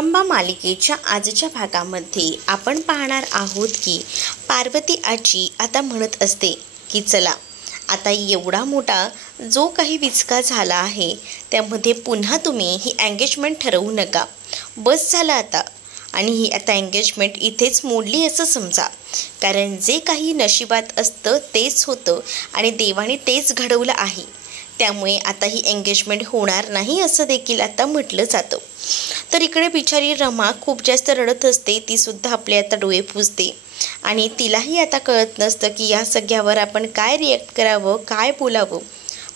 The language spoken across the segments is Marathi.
रंभा मालिकेच्या आजच्या भागामध्ये आपण पाहणार आहोत की पार्वती आजी आता म्हणत असते की चला आता एवढा मोठा जो काही विचका झाला आहे त्यामध्ये पुन्हा तुम्ही ही एंगेजमेंट ठरवू नका, बस झालं आता. आणि ही आता एंगेजमेंट इथेच मोडली असं समजा, कारण जे काही नशिबात असतं तेच होतं आणि देवाने तेच घडवलं आहे. त्यामुळे आता ही एंगेजमेंट होणार नाही असं देखील आता म्हटलं जातं. तर इकडे बिचारी रमा खूप जास्त रडत असते, तीसुद्धा आपले आता डोळे पुसते आणि तिलाही आता कळत नसतं की या सगळ्यावर आपण काय रिॲक्ट करावं, काय बोलावं,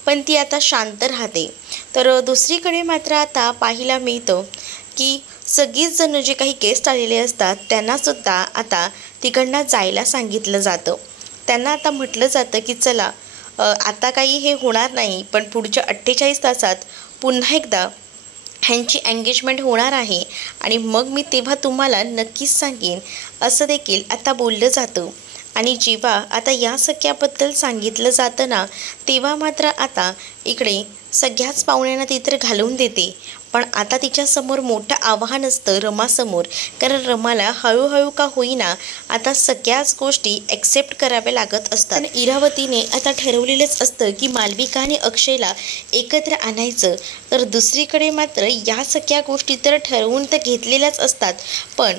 पण ती आता शांत राहते. तर दुसरीकडे मात्र आता पाहायला मिळतं की सगळीच जण जे काही गेस्ट आलेले असतात त्यांनासुद्धा आता तिकडनं जायला सांगितलं जातं. त्यांना आता म्हटलं जातं की चला आता काही हे होणार नाही, पण पुढच्या 48 तासात पुन्हा एकदा ह्यांची एंगेजमेंट होणार आहे आणि मग मी तेव्हा तुम्हाला नक्कीच सांगेन असं देखील आता बोललं जातं. आणि जेव्हा आता या सगळ्याबद्दल सांगितलं जातं ना, तेव्हा मात्र आता इकडे सगळ्याच पाहुण्यांना ती तर घालवून देते, पण आता तिच्यासमोर मोठं आव्हान असतं रमासमोर, कारण रमाला हळूहळू का होईना आता सगळ्याच गोष्टी ॲक्सेप्ट कराव्या लागत असतात. आणि इरावतीने आता ठरवलेलंच असतं की मालविका आणि अक्षयला एकत्र आणायचं. तर दुसरीकडे मात्र या सगळ्या गोष्टी तर ठरवून तर घेतलेल्याच असतात, पण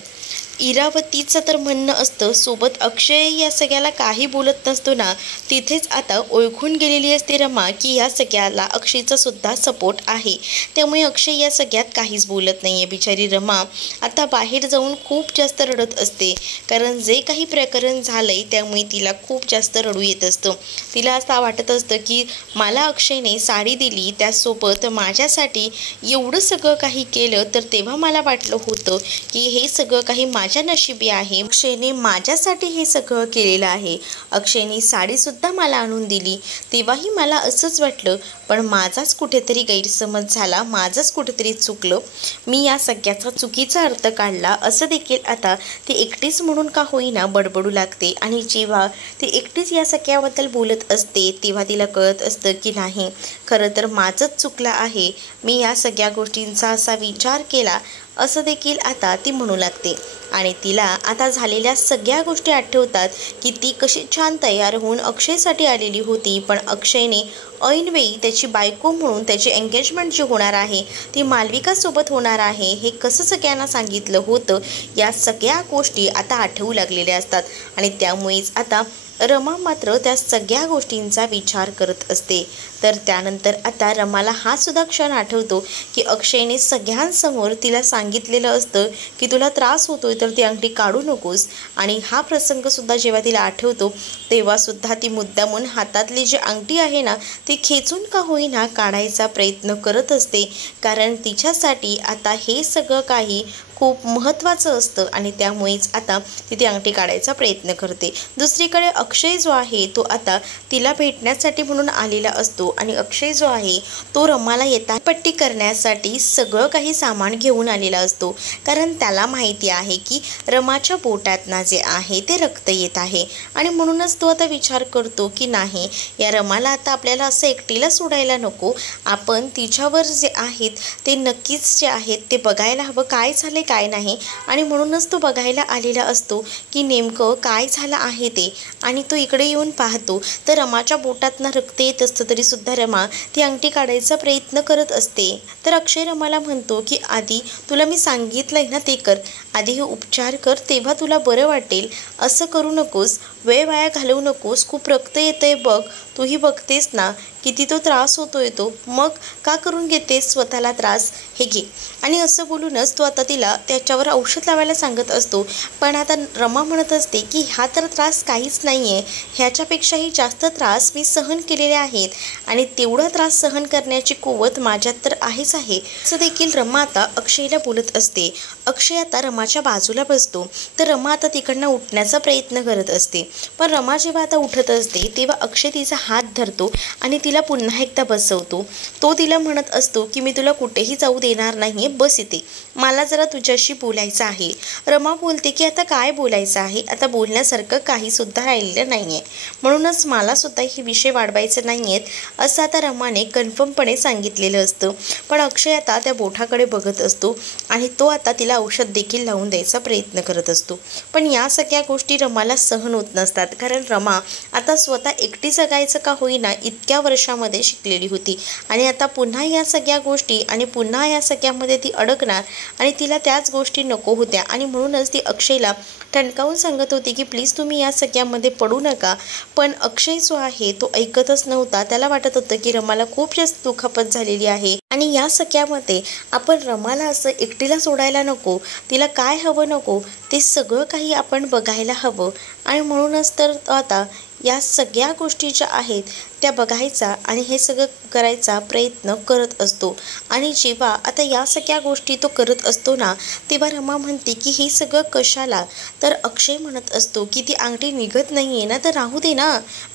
इरावतीचं तर म्हणणं असतं सोबत अक्षय या सगळ्याला काही बोलत नसतो ना, तिथेच आता ओळखून गेलेली असते रमा की या सगळ्याला अक्षयचा सुद्धा सपोर्ट आहे. त्यामुळे अक्षय या सगळ्यात काहीच बोलत नाही आहे. बिचारी रमा आता बाहेर जाऊन खूप जास्त रडत असते, कारण जे काही प्रकरण झालं आहे त्यामुळे तिला खूप जास्त रडू येत असतं. तिला असं वाटत असतं की मला अक्षयने साडी दिली, त्यासोबत माझ्यासाठी एवढं सगळं काही केलं, तर तेव्हा मला वाटलं होतं की हे सगळं काही माझ्या नशिबी आहे. अक्षयने माझ्यासाठी हे सगळं केलेलं आहे. अक्षयने साडीसुद्धा मला आणून दिली, तेव्हाही मला असंच वाटलं, पण माझाच कुठेतरी गैरसमज झाला, माझंच कुठेतरी चुकलं, मी या सगळ्याचा चुकीचा अर्थ काढला असं देखील आता ती एकटीच म्हणून का होईना बडबडू लागते. आणि जेव्हा ती एकटीच या सगळ्याबद्दल बोलत असते तेव्हा तिला कळत असतं की नाही, खरं तर माझंच चुकलं आहे, मी या सगळ्या गोष्टींचा असा विचार केला असं देखील आता ती म्हणू लागते. आणि तिला आता झालेल्या सगळ्या गोष्टी आठवतात की ती कशी छान तयार होऊन अक्षयसाठी आलेली होती, पण अक्षयने ऐनवेळी त्याची बायको म्हणून त्याची एंगेजमेंट जी होणार आहे ती मालविकासोबत होणार आहे हे कसं सगळ्यांना सांगितलं होतं. या सगळ्या गोष्टी आता आठवू लागलेल्या असतात आणि त्यामुळेच आता रमा मात्र त्या सगळ्या गोष्टींचा विचार करत असते. तर त्यानंतर आता रमाला हा सुद्धा क्षण आठवतो की अक्षयने सगळ्यांसमोर तिला सांगितलेलं असतं की तुला त्रास होतोय तर ती अंगठी काढू नकोस. आणि हा प्रसंगसुद्धा जेव्हा तिला आठवतो तेव्हासुद्धा ती मुद्दामून हातातली जी अंगठी आहे ना ती खेचून का होईना काढायचा प्रयत्न करत असते, कारण तिच्यासाठी आता हे सगळं काही खूप महत्त्वाचं असतं आणि त्यामुळेच आता ती अंगठी काढायचा प्रयत्न करते. दुसरीकडे अक्षय जो आहे तो आता तिला भेटण्यासाठी म्हणून आलेला असतो आणि अक्षय जो आहे तो रमाला येता पट्टी करण्यासाठी सगळं काही सामान घेऊन आलेला असतो, कारण त्याला माहिती आहे की रमाच्या पोटातना जे आहे ते रक्त येत आहे. आणि म्हणूनच तो आता विचार करतो की नाही, या रमाला आता आपल्याला असं एकटीला सोडायला नको, आपण तिच्यावर जे आहेत ते नक्कीच जे आहेत ते बघायला हवं, काय झाले काय नाही. आणि म्हणूनच तो बघायला आलेला असतो की नेमकं काय झालं आहे ते. आणि तो इकडे येऊन पाहतो तर रमाच्या बोटातनं रक्त येत असतं, तरीसुद्धा रमा ती अंगठी काढायचा प्रयत्न करत असते. तर अक्षय रमाला म्हणतो की आधी तुला मी सांगितलं आहे ना ते कर, आधी हे उपचार कर, तेव्हा तुला बरं वाटेल, असं करू नकोस, वेळ वाया घालवू नकोस, खूप रक्त येतंय बघ, तूही बघतेस ना किती तो त्रास होतोय, तो मग का करून घेतेस स्वतःला त्रास, हे घे. आणि असं बोलूनच तो आता तिला त्याच्यावर औषध लावायला सांगत असतो. पण आता रमा म्हणत असते की हा तर त्रास काहीच नाही आहे, ह्याच्यापेक्षाही जास्त त्रास मी सहन केलेले आहेत आणि तेवढा त्रास सहन करण्याची कुवत माझ्यात तर आहेच आहे, असं देखील रमा आता अक्षयला बोलत असते. अक्षय आता रमाच्या बाजूला बसतो, तर रमा आता तिकडनं उठण्याचा प्रयत्न करत असते, पण रमा जेव्हा आता उठत असते तेव्हा अक्षय तिचा हात धरतो आणि तिला पुन्हा एकदा बसवतो. तो तिला म्हणत असतो की मी तुला कुठेही जाऊ देणार नाही, बस इथे, मला जरा तुझ्याशी बोलायचं आहे. रमा बोलते की आता काय बोलायचं आहे, आता बोलण्यासारखं काहीसुद्धा राहिलेलं नाही आहे, म्हणूनच मला सुद्धा हे विषय वाढवायचे नाही आहेत असं आता रमाने कन्फर्मपणे सांगितलेलं असतं. पण अक्षय आता त्या बोटाकडे बघत असतो आणि तो आता तिला औषध देखील लावून द्यायचा प्रयत्न करत असतो. पण या सगळ्या गोष्टी रमाला सहन होत नसतात, कारण रमा आता स्वतः एकटी जगायचं का होईना इतक्या वर्षामध्ये शिकलेली होती आणि आता पुन्हा या सगळ्या गोष्टी आणि पुन्हा या सगळ्यामध्ये ती अडकणार आणि तिला त्याच गोष्टी नको होत्या. आणि म्हणूनच ती अक्षयला ठणकावून सांगत होती की प्लीज तुम्ही या सगळ्यामध्ये पडू नका. पण अक्षय जो आहे तो ऐकतच नव्हता. त्याला वाटत होतं की रमाला खूप जास्त दुखापत झालेली आहे आणि या सगळ्यामध्ये आपण रमाला असं एकटीला सोडायला नको, तिला काय हवं नको ते सगळं काही आपण बघायला हवं. आणि म्हणूनच तर आता या सगळ्या गोष्टी ज्या आहेत त्या बघायचा आणि हे सगळं करायचा प्रयत्न करत असतो. आणि जेव्हा आता या सगळ्या गोष्टी तो करत असतो ना, तेव्हा रमा म्हणते की हे सगळं कशाला. तर अक्षय म्हणत असतो की ती अंगठी निघत नाही आहे ना, तर राहू दे ना,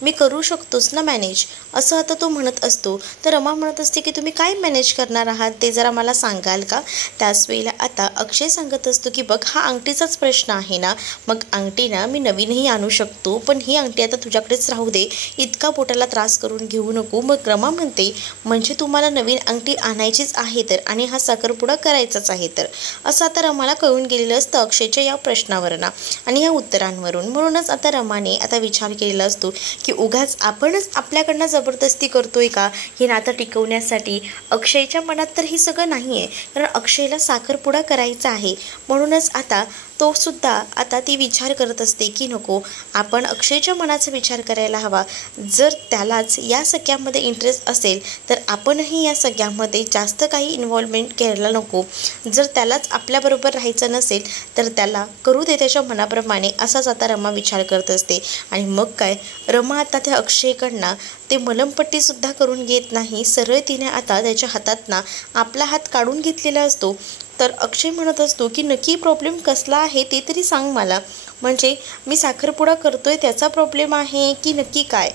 मी करू शकतोच ना मॅनेज, असं आता तो म्हणत असतो. तर रमा म्हणत असते की तुम्ही काय मॅनेज करणार आहात ते जरा मला सांगाल का. त्याच वेळेला आता अक्षय सांगत असतो की बघ हा अंगठीचाच प्रश्न आहे ना, मग अंगठी ना मी नवीनही आणू शकतो, पण ही अंगठी आता तुझ्याकडेच राहू दे, इतका पोटाला त्रास करून घेऊ नको. मग रमा म्हणते म्हणजे तुम्हाला नवीन अंगठी आणायचीच आहे तर आणि हा साखरपुडा करायचाच आहे तर, असं आता रमाला कळून गेलेलं असतं अक्षयच्या या प्रश्नावरनं आणि या उत्तरांवरून. म्हणूनच आता रमाने आता विचार केलेला असतो की उगाच आपणच आपल्याकडनं जबरदस्ती करतोय का हे नातं टिकवण्यासाठी. अक्षयच्या मनात तर हे सगळं नाही आहे, कारण अक्षयला साखरपुडा करायचा आहे. म्हणूनच आता तो सुद्धा आता ती विचार करत असते की नको, आपण अक्षयच्या मनाचा विचार करायला हवा. जर त्यालाच या सगळ्यामध्ये इंटरेस्ट असेल तर आपणही या सगळ्यामध्ये जास्त काही इन्व्हॉल्वमेंट करायला नको. जर त्यालाच आपल्याबरोबर राहायचं नसेल तर त्याला करू दे त्याच्या मनाप्रमाणे, असाच आता रमा विचार करत असते. आणि मग काय, रमा आता त्या अक्षयकडनं ते मलमपट्टीसुद्धा करून घेत नाही, सरळ तिने आता त्याच्या हातातनं आपला हात काढून घेतलेला असतो. तर अक्षय म्हणत असतो की नक्की प्रॉब्लेम कसला आहे ते तरी सांग मला, म्हणजे मी साखरपुडा करतोय त्याचा प्रॉब्लेम आहे की नक्की काय.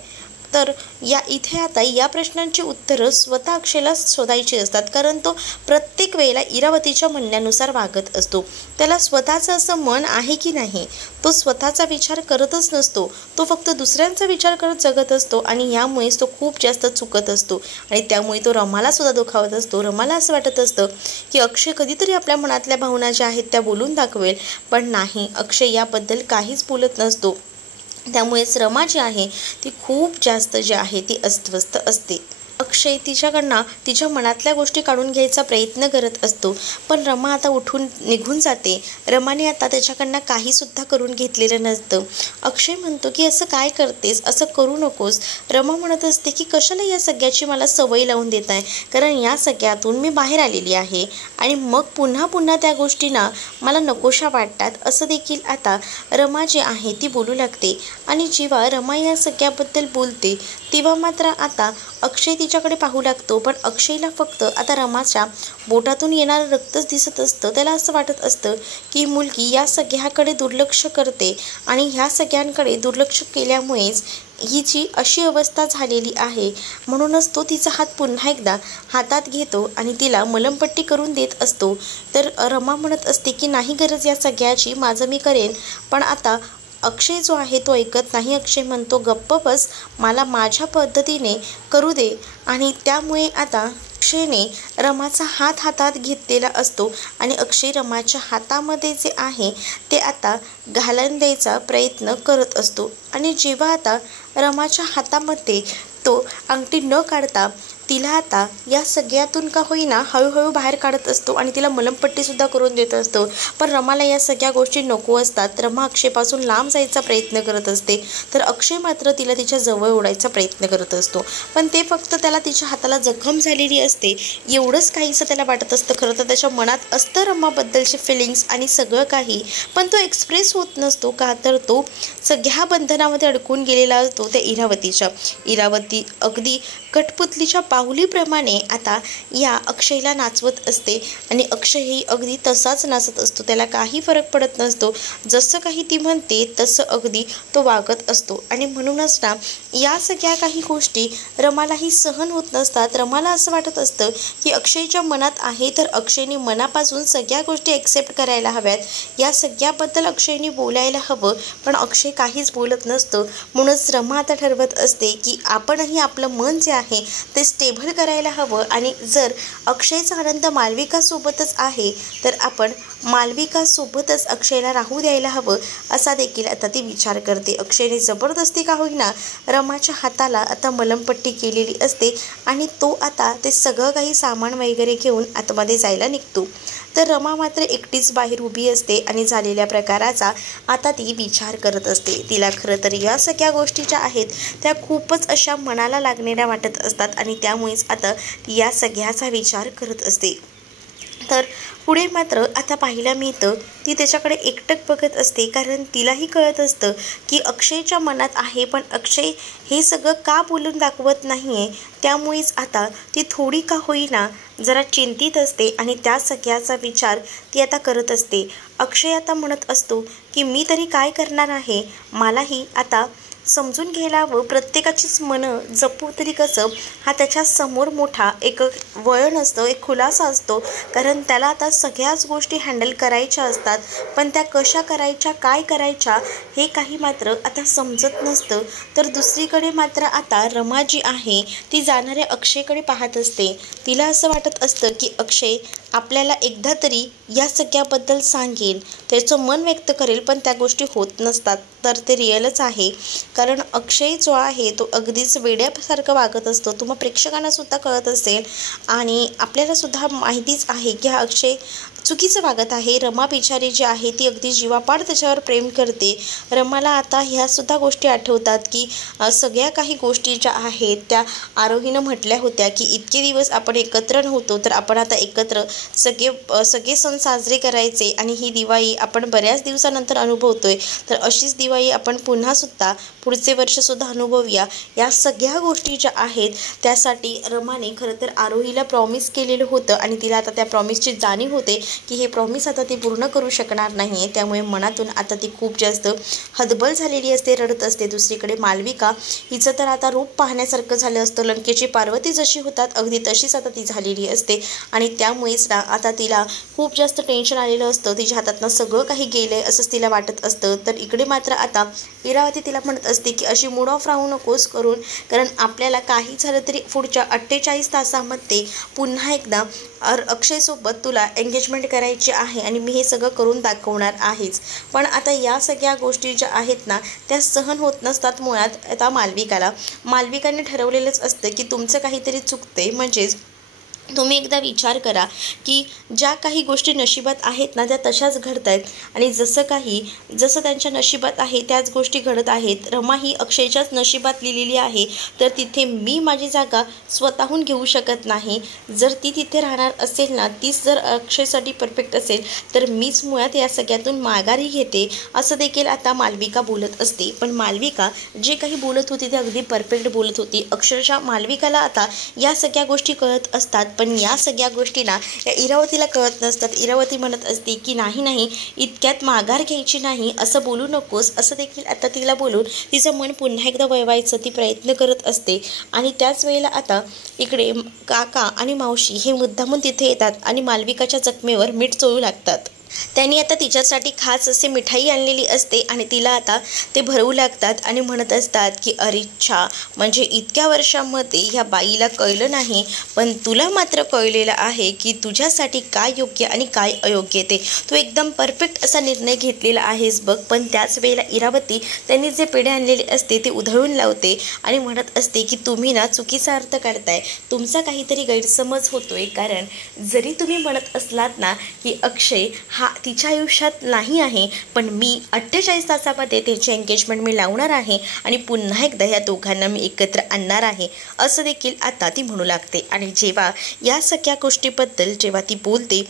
तर या इथे आता या प्रश्नांची उत्तरं स्वतः अक्षयला शोधायची असतात, कारण तो प्रत्येक वेळेला इरावतीच्या म्हणण्यानुसार वागत असतो. त्याला स्वतःचं असं मन आहे की नाही, तो स्वतःचा विचार करतच नसतो, तो फक्त दुसऱ्यांचा विचार करत जगत असतो आणि यामुळेच तो खूप जास्त चुकत असतो आणि त्यामुळे तो रमाला सुद्धा दुखावत असतो. रमाला असं वाटत असतं की अक्षय कधीतरी आपल्या मनातल्या भावना ज्या आहेत त्या बोलून दाखवेल, पण नाही, अक्षय याबद्दल काहीच बोलत नसतो. त्यामुळेच रमा जी आहे ती खूप जास्त जी आहे ती अस्वस्थ असते. अक्षय तिच्याकडनं तिच्या मनातल्या गोष्टी काढून घ्यायचा प्रयत्न करत असतो, पण रमा आता उठून निघून जाते. रमाने आता त्याच्याकडनं काहीसुद्धा करून घेतलेलं नसतं. अक्षय म्हणतो की असं काय करतेस, असं करू नकोस. रमा म्हणत असते की कशाला या सगळ्याची मला सवय लावून देत आहे, कारण या सगळ्यातून मी बाहेर आलेली आहे आणि मग पुन्हा पुन्हा त्या गोष्टींना मला नकोशा वाटतात, असं देखील आता रमा जी आहे ती बोलू लागते. आणि जेव्हा रमा या सगळ्याबद्दल बोलते तेव्हा मात्र आता अक्षय तिच्याकडे पाहू लागतो, पण अक्षयला फक्त आता रमाच्या बोटातून येणारं रक्तच दिसत असतं. त्याला असं वाटत असतं की मुलगी या सगळ्याकडे दुर्लक्ष करते आणि ह्या सगळ्यांकडे दुर्लक्ष केल्यामुळेच ही जी अशी अवस्था झालेली आहे. म्हणूनच तो तिचा हात पुन्हा एकदा हातात घेतो आणि तिला मलमपट्टी करून देत असतो. तर रमा म्हणत असते की नाही गरज या सगळ्याची, माझं मी करेन. पण आता अक्षय जो आहे तो ऐकत नाही. अक्षय म्हणतो गप्प बस, मला माझ्या पद्धतीने करू दे. आणि त्यामुळे आता अक्षयने रमाचा हात हातात घेतलेला असतो आणि अक्षय रमाच्या हातामध्ये जे आहे ते आता घालून द्यायचा प्रयत्न करत असतो. आणि जेव्हा आता रमाच्या हातामध्ये तो अंगठी न काढता तिला आता या सगळ्यातून का होईना हळूहळू बाहेर काढत असतो आणि तिला मलमपट्टीसुद्धा करून देत असतो. पण रमाला या सगळ्या गोष्टी नको असतात. रमा अक्षयपासून लांब जायचा प्रयत्न करत असते, तर अक्षय मात्र तिला तिच्या जवळ ओढायचा प्रयत्न करत असतो. पण ते फक्त त्याला तिच्या हाताला जखम झालेली असते एवढंच काहीसं त्याला वाटत असतं. खरं तर त्याच्या मनात असतं रमाबद्दलचे फिलिंग्स आणि सगळं काही, पण तो एक्सप्रेस होत नसतो. का तर तो सगळ्या बंधनामध्ये अडकून गेलेला असतो त्या इरावतीच्या. इरावती अगदी कठपुतलीच्या बाहुलीप्रमाणे आता या अक्षयला नाचवत असते आणि अक्षयही अगदी तसाच नाचत असतो. त्याला काही फरक पडत नसतो. जसं काही ती म्हणते तसं अगदी तो वागत असतो. आणि म्हणूनच ना या सगळ्या काही गोष्टी रमालाही सहन होत नसतात. रमाला असं वाटत असतं की अक्षयच्या मनात आहे तर अक्षयने मनापासून सगळ्या गोष्टी ॲक्सेप्ट करायला हव्यात. या सगळ्याबद्दल अक्षयने बोलायला हवं, पण अक्षय काहीच बोलत नसतो. म्हणूनच रमा आता ठरवत असते की आपणही आपलं मन जे आहे ते स्टेबल करायला हवं आणि जर अक्षयचा आनंद मालविकासोबतच आहे तर आपण मालविकासोबतच अक्षयला राहू द्यायला हवं असा देखील आता ती विचार करते. अक्षयने जबरदस्ती का होईना रमाच्या हाताला आता मलमपट्टी केलेली असते आणि तो आता ते सगळं काही सामान वगैरे घेऊन आतमध्ये जायला निघतो. तर रमा मात्र एकटीच बाहेर उभी असते आणि झालेल्या प्रकाराचा आता ती विचार करत असते. तिला खरं तर या सगळ्या गोष्टी ज्या आहेत त्या खूपच अशा मनाला लागणाऱ्या वाटत असतात आणि त्यामुळेच आता ती या सगळ्याचा विचार करत असते. तर पुढे मात्र आता पाहायला मिळतं ती त्याच्याकडे एकटक बघत असते, कारण तिलाही कळत असतं की अक्षयच्या मनात आहे, पण अक्षय हे सगळं का बोलून दाखवत नाही आहे. त्यामुळेच आता ती थोडी का होईना जरा चिंतित असते आणि त्या सगळ्याचा विचार ती आता करत असते. अक्षय आता म्हणत असतो की मी तरी काय करणार आहे, मलाही आता समजून घ्यायला हवं. प्रत्येकाचीच मनं जपू तरी कसं, हा त्याच्या समोर मोठा एक वळण असतं, एक खुलासा असतो, कारण त्याला आता सगळ्याच गोष्टी हँडल करायच्या असतात. पण त्या कशा करायच्या, काय करायच्या हे काही मात्र आता समजत नसतं. तर दुसरीकडे मात्र आता रमा जी आहे ती जाणाऱ्या अक्षयकडे पाहत असते. तिला असं वाटत असतं की अक्षय आपल्याला एकदा तरी या सगळ्याबद्दल सांगेल, त्याचं मन व्यक्त करेल, पण त्या गोष्टी होत नसतात. तर ते रिअलच आहे, कारण अक्षय जो आहे तो अगदीच वेड्यासारखं वागत असतो. तुम्हा प्रेक्षकांना सुद्धा कळत असेल आणि आपल्याला सुद्धा माहितीच आहे की हा अक्षय चुकीचं वागत आहे. रमा बिचारी जी आहे ती अगदी जीवापाड त्याच्यावर प्रेम करते. रमाला आता ह्यासुद्धा गोष्टी आठवतात की सगळ्या काही गोष्टी ज्या आहेत त्या आरोहीनं म्हटल्या होत्या की इतके दिवस आपण एकत्र नव्हतो, तर आपण आता एकत्र सगळे सण साजरे करायचे आणि ही दिवाळी आपण बऱ्याच दिवसानंतर अनुभवतोय. तर अशीच दिवाळी आपण पुन्हा सुद्धा पुढचे वर्षसुद्धा अनुभवूया. या सगळ्या गोष्टी ज्या आहेत त्यासाठी रमाने खरं तर आरोहीला प्रॉमिस केलेलं होतं आणि तिला आता त्या प्रॉमिसची जाणीव होते की हे प्रॉमिस आता ती पूर्ण करू शकणार नाही आहे. त्यामुळे मनातून आता ती खूप जास्त हतबल झालेली असते, रडत असते. दुसरीकडे मालविका हिचं तर आता रूप पाहण्यासारखं झालं असतं. लंकेची पार्वती जशी होतात अगदी तशीच आता ती झालेली असते आणि त्यामुळेच ना आता तिला खूप जास्त टेन्शन आलेलं असतं. तिच्या हातातनं सगळं काही गेलं आहे असंच तिला वाटत असतं. तर इकडे मात्र आता इरावती तिला म्हणत असते की अशी मूड ऑफ राहू नकोस करून, कारण आपल्याला काही झालं तरी पुढच्या 48 तासामध्ये पुन्हा एकदा अक्षयसोबत तुला एंगेजमेंट करायची आहे आणि मी हे सगळं करून दाखवणार आहेच. पण आता या सगळ्या गोष्टी ज्या आहेत ना त्या सहन होत नसतात. मुळात आता मालविकाने ठरवलेलंच असतं की तुमचं काहीतरी चुकते. म्हणजेच तुम्ही एकदा विचार करा की ज्या काही गोष्टी नशिबात आहेत ना त्या तशाच घडत आहेत आणि जसं त्यांच्या नशिबात आहे त्याच गोष्टी घडत आहेत. रमा ही अक्षयच्याच नशिबात लिहिलेली आहे, तर तिथे मी माझी जागा स्वतःहून घेऊ शकत नाही. जर ती तिथे राहणार असेल ना, तीच जर अक्षयसाठी परफेक्ट असेल तर मीच मुळात या सगळ्यातून माघारी घेते असं देखील आता मालविका बोलत असते. पण मालविका जे काही बोलत होती ते अगदी परफेक्ट बोलत होती. अक्षरशः मालविकाला आता या सगळ्या गोष्टी कळत असतात, पण या सगळ्या गोष्टींना या इरावतीला कळत नसतात. इरावती म्हणत असते की नाही इतक्यात माघार घ्यायची नाही, असं बोलू नकोस, असं देखील आता तिला बोलून तिचं मन पुन्हा एकदा वळवायचं ती प्रयत्न करत असते. आणि त्याच वेळेला आता इकडे काका आणि मावशी हे मुद्दामून तिथे येतात आणि मालविकाच्या जखमेवर मीठ चोळू लागतात. त्यांनी आता तिच्यासाठी खास असे मिठाई आणलेली असते आणि तिला आता ते भरवू लागतात आणि म्हणत असतात की अरिच्छा, म्हणजे इतक्या वर्षांमध्ये ह्या बाईला कळलं नाही, पण तुला मात्र कळलेलं आहे की तुझ्यासाठी काय योग्य आणि काय अयोग्य ते तू एकदम परफेक्ट असा निर्णय घेतलेला आहेस बघ. पण त्याच वेळेला इरावती त्यांनी जे पेढे आणलेले असते ते उधळून लावते आणि म्हणत असते की तुम्ही ना चुकीचा अर्थ काढताय, तुमचा काहीतरी गैरसमज होतोय. कारण जरी तुम्ही म्हणत असलात ना की अक्षय हा तिच्या आयुष्यात नाही आहे, पण मी 48 तासामध्ये त्याची एंगेजमेंट मी लावणार आहे आणि पुन्हा एकदा या दोघांना मी एकत्र आणणार आहे असं देखील आता ती म्हणू लागते. आणि जेव्हा या सगळ्या गोष्टीबद्दल जेव्हा ती बोलते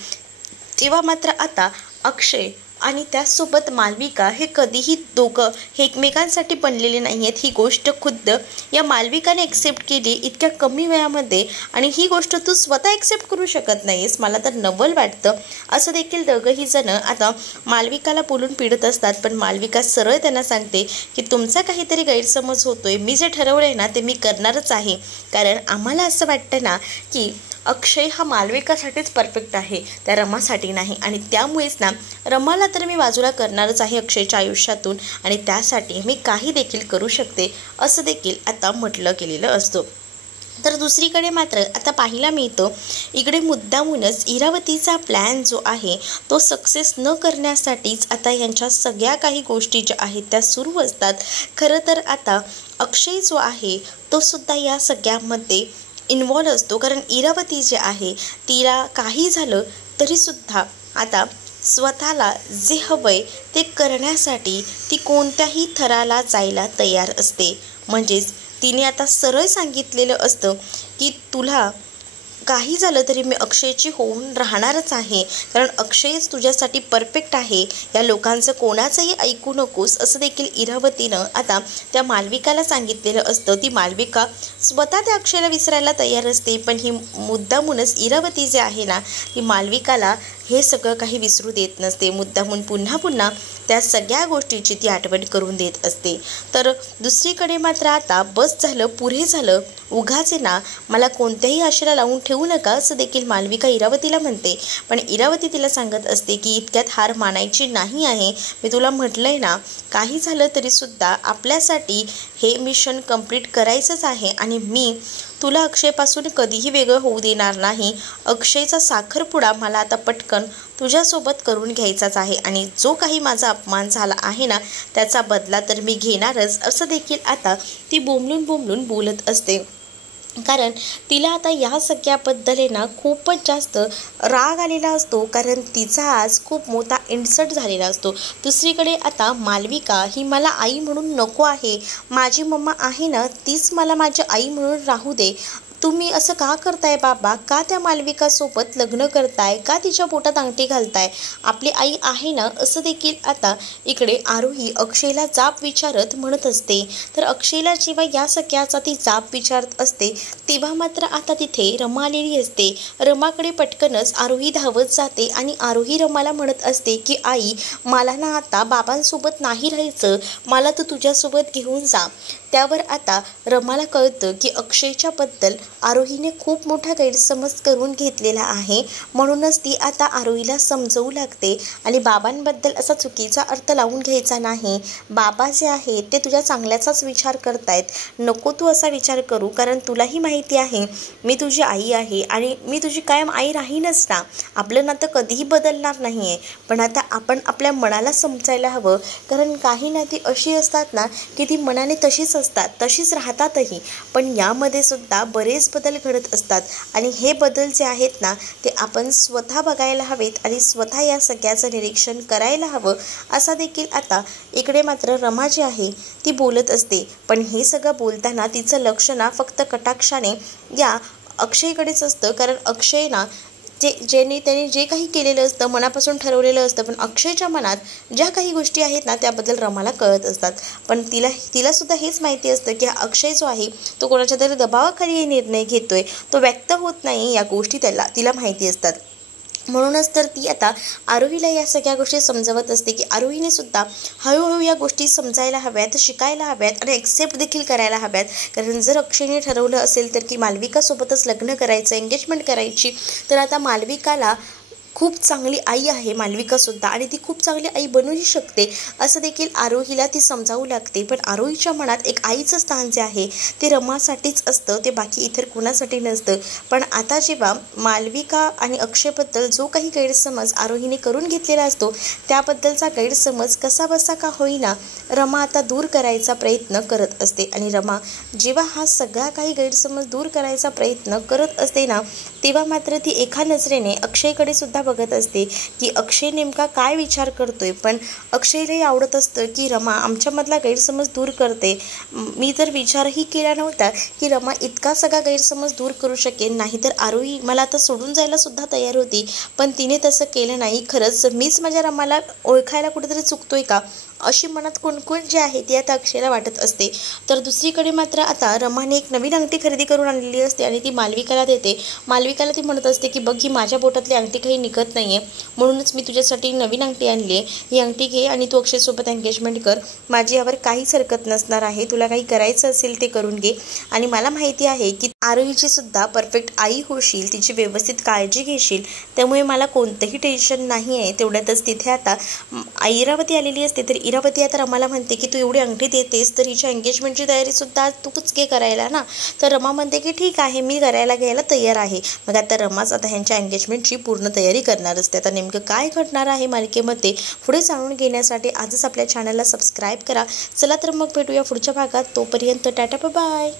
तेव्हा मात्र आता अक्षय आणि त्याचसोबत मालविका हे कधीही दोघं हे एकमेकांसाठी बनलेले नाही आहेत ही गोष्ट खुद्द या मालविकाने ॲक्सेप्ट केली इतक्या कमी वेळामध्ये, आणि ही गोष्ट तू स्वतः ॲक्सेप्ट करू शकत नाही आहेस, मला तर नवल वाटतं. असं देखील दोघंही जण आता मालविकाला बोलून पिडत असतात. पण मालविका सरळ त्यांना सांगते की तुमचा काहीतरी गैरसमज होतोय, मी जे ठरवलं आहे ना ते मी करणारच आहे. कारण आम्हाला असं वाटतं ना की अक्षय हा मालविकासाठीच परफेक्ट आहे, त्या रमासाठी नाही. आणि त्यामुळेच ना रमाला तर मी बाजूला करणारच आहे अक्षयच्या आयुष्यातून, आणि त्यासाठी मी काही देखील करू शकते असं देखील आता म्हटलं गेलेलं असतं. तर दुसरीकडे मात्र आता पाहायला मिळतं इकडे मुद्दामूनच इरावतीचा प्लॅन जो आहे तो सक्सेस न करण्यासाठीच आता यांच्या सगळ्या काही गोष्टी ज्या आहेत त्या सुरू असतात. खरं तर आता अक्षय जो आहे तो सुद्धा या सगळ्यामध्ये इन्वॉल्व असतो. कारण इरावती जे आहे तिला काही झालं तरीसुद्धा आता स्वतःला जे हवंय ते करण्यासाठी ती कोणत्याही थराला जायला तयार असते. म्हणजेच तिने आता सरळ सांगितलेलं असतं की तुला काही झालं तरी मी अक्षयची होऊन राहणारच आहे, कारण अक्षयच तुझ्यासाठी परफेक्ट आहे, या लोकांचं कोणाचंही ऐकू नकोस असं देखील इरावतीनं आता त्या मालविकाला सांगितलेलं असतं. ती मालविका स्वतः त्या अक्षयला विसरायला तयार असते, पण ही मुद्दामूनच इरावती जे आहे ना ती मालविकाला हे सगळं काही विसरू देत नसते. मुद्दामून पुन्हा पुन्हा त्या सगळ्या गोष्टीची ती आठवण करून देत असते. तर दुसरीकडे मात्र आता बस झालं, पुरे झालं, उगाचे ना मला कोणत्याही आशेला लावून ठेवू नका असं देखील मालविका इरावतीला म्हणते. पण इरावती तिला सांगत असते की इतक्यात हार मानायची नाही आहे, मी तुला म्हटलंय ना काही झालं तरीसुद्धा आपल्यासाठी हे मिशन कंप्लीट करायचंच आहे, आणि मी तुला अक्षयपासून कधीही वेगळं होऊ देणार नाही. अक्षयचा साखरपुडा मला आता पटकन तुझ्यासोबत करून घ्यायचाच आहे, आणि जो काही माझा अपमान झाला आहे ना त्याचा बदला तर मी घेणारच असं देखील आता ती बोंबलून बोलत असते. कारण तिला आता या सगळ्याबद्दल आहे ना खूपच जास्त राग आलेला असतो, कारण तिचा आज खूप मोठा इन्सल्ट झालेला असतो. दुसरीकडे आता मालविका ही मला आई म्हणून नको आहे, माझी मम्मा आहे ना तीच मला माझी आई म्हणून राहू दे. तुम्ही असं का करताय बाबा, का त्या मालविकासोबत लग्न करताय, का तिच्या पोटात अंगठी घालताय, आपली आई आहे ना असं देखील आता इकडे आरोही अक्षयला जाब विचारत म्हणत असते. तर अक्षयला जेव्हा या सगळ्याचा ती जाब विचारत असते तेव्हा मात्र आता तिथे रमा आलेली असते. रमाकडे पटकनच आरोही धावत जाते आणि आरोही रमाला म्हणत असते की आई मला ना आता बाबांसोबत नाही राहायचं, मला तू तुझ्यासोबत घेऊन जा. त्यावर आता रमाला कळतं की अक्षयच्या बद्दल आरोहीने खूप मोठा गैरसमज करून घेतलेला आहे, म्हणूनच ती आता आरोहीला समजवू लागते आणि बाबांबद्दल असा चुकीचा अर्थ लावून घ्यायचा नाही. बाबा जे आहेत ते तुझ्या चांगल्याचाच विचार करतायत, नको तू असा विचार करू, कारण तुलाही माहिती आहे मी तुझी आई आहे आणि मी तुझी कायम आई राहीनच ना, आपलं नातं कधीही बदलणार नाही आहे. पण आता आपण आपल्या मनाला समजायला हवं, कारण काही नाती अशी असतात ना की ती मनाने तशीच असतात, तशीच राहतातही, पण यामध्ये सुद्धा बरेच बदल घडत असतात आणि हे बदल जे आहेत ना ते आपण स्वतः बघायला हवेत आणि स्वतः या सगळ्याचं निरीक्षण करायला हवं असा देखील आता इकडे मात्र रमा जी आहे ती बोलत असते. पण हे सगळं बोलताना तिचं लक्ष ना फक्त कटाक्षाने या अक्षयकडेच असतं, कारण अक्षय ना त्याने जे काही केलेलं असतं मनापासून ठरवलेलं असतं, पण अक्षयच्या मनात ज्या काही गोष्टी आहेत ना त्याबद्दल रमाला कळत असतात. पण तिला सुद्धा हेच माहिती असतं की अक्षय जो आहे तो कोणाच्या तरी दबावाखाली हे निर्णय घेतोय, तो व्यक्त होत नाही, या गोष्टी तिला माहिती असतात. म्हणूनच तर ती आता आरोहीला या सगळ्या गोष्टी समजवत असते की आरोहीने सुद्धा हळूहळू या गोष्टी समजायला हव्यात, शिकायला हव्यात आणि ॲक्सेप्ट देखील करायला हव्यात. कारण जर अक्षयने ठरवलं असेल तर की मालविकासोबतच लग्न करायचं, एंगेजमेंट करायची, तर आता मालविकाला खूप चांगली आई आहे मालविकासुद्धा, आणि ती खूप चांगली आई बनूही शकते असं देखील आरोहीला ती समजावू लागते. पण आरोहीच्या मनात एक आईचं स्थान जे आहे ते रमासाठीच असतं, ते बाकी इतर कोणासाठी नसतं. पण आता जेव्हा मालविका आणि अक्षयबद्दल जो काही गैरसमज आरोहीने करून घेतलेला असतो त्याबद्दलचा गैरसमज कसा बसा का होईना रमा आता दूर करायचा प्रयत्न करत असते. आणि रमा जेव्हा हा सगळा काही गैरसमज दूर करायचा प्रयत्न करत असते ना तेव्हा मात्र ती एका नजरेने अक्षयकडे सुद्धा बघत असते की अक्षय नेमका काय विचार करतोय. पण अक्षयलाही आवडत असतं की रमा आमच्यामधला गैरसमज दूर करते. मी तर विचारही केला नव्हता की रमा इतका सगळा गैरसमज दूर करू शकेल. नाहीतर आरोही मला आता सोडून जायला सुद्धा तयार होती, पण तिने तसं केलं नाही. खरंच मीच माझ्या रमाला ओळखायला कुठेतरी चुकतोय का, अशी मनात कुणकुण जी आहे ती आता अक्षयला वाटत असते. तर दुसरीकडे मात्र आता रमाने एक नवीन अंगठी खरेदी करून आणलेली असते आणि ती मालविकाला देते. मालविकाला ती म्हणत असते की बघ, ही माझ्या बोटातली अंगठी काही निघत नाही आहे, म्हणूनच मी तुझ्यासाठी नवीन अंगठी आणली आहे. ही अंगठी घे आणि तू अक्षयसोबत एंगेजमेंट कर. माझी यावर काहीच हरकत नसणार आहे. तुला काही करायचं असेल ते करून घे. आणि मला माहिती आहे की आरोहीची सुद्धा परफेक्ट आई होशील, तिची व्यवस्थित काळजी घेशील, त्यामुळे मला कोणतंही टेन्शन नाही आहे. तेवढ्यातच तिथे आता इरावती आलेली असते. तर इरावती आता रमाला म्हणते की तू एवढी अंगठी देतेस तर हिच्या एंगेजमेंटची तयारीसुद्धा तूच घे करायला ना. तर रमा म्हणते की ठीक आहे, मी करायला घ्यायला तयार आहे. मग आता रमाच आता ह्यांच्या एंगेजमेंटची पूर्ण तयारी करणार असते. आता नेमकं काय घडणार आहे मालिकेमध्ये पुढे जाणून घेण्यासाठी आजच आपल्या चॅनलला सबस्क्राईब करा. चला तर मग भेटूया पुढच्या भागात. तोपर्यंत टाटा बाय.